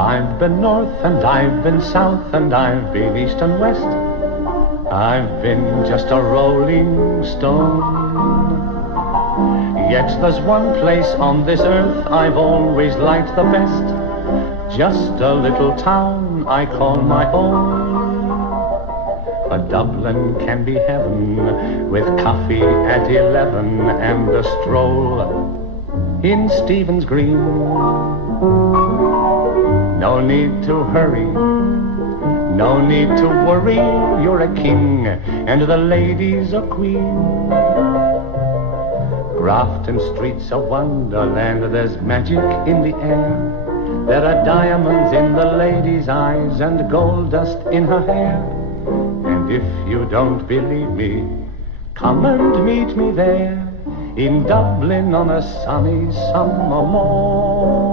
I've been north and I've been south and I've been east and west. I've been just a rolling stone. Yet there's one place on this earth I've always liked the best. Just a little town I call my own. For Dublin can be heaven with coffee at 11 and a stroll in Stephen's Green. No need to hurry, no need to worry. You're a king and the lady's a queen. Grafton Street's a wonderland. There's magic in the air. There are diamonds in the lady's eyes and gold dust in her hair. And if you don't believe me, come and meet me there in Dublin on a sunny summer morn.